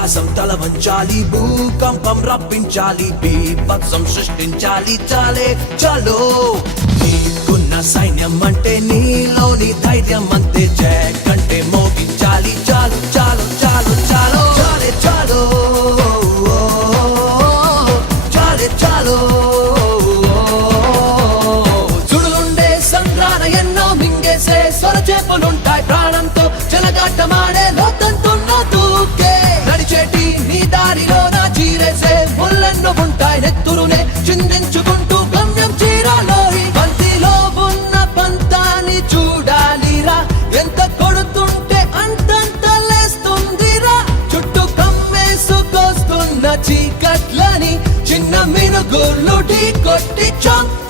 ఆకాశం తల వంచాలి, భూకంపం రప్పించాలి, బీభత్సం సృష్టించాలి. చాలే చాలో నీకున్న సైన్యం అంటే నీలోని ధైర్యం అంతే. జయ కంటే మోగించాలి. చాలు చాలు చాలు చాలు చాలే చాలో చాలే చాలో. చుడులుండే సంగ్రాన ఎన్నో మింగేసే స్వరచేపులుంటాయి. ప్రాణంతో చెలగాటమాడే లోతంతున్న దూకే నడిచేటి నీ దారిలో నా చీరేసే ముళ్ళెన్నో ఉంటాయి. నెత్తురునే చిందించుకుంటూ గమ్యం చేరాలోయి. పంతిలో ఉన్న పంతాన్ని చూడాలిరా, ఎంత కొడుతుంటే అంతంత లేస్తుందిరా. చుట్టూ కమ్మేసుకొస్తున్న చీకట్లని చిన్న మినుగుళ్ళు ఢీ కొట్టి చంప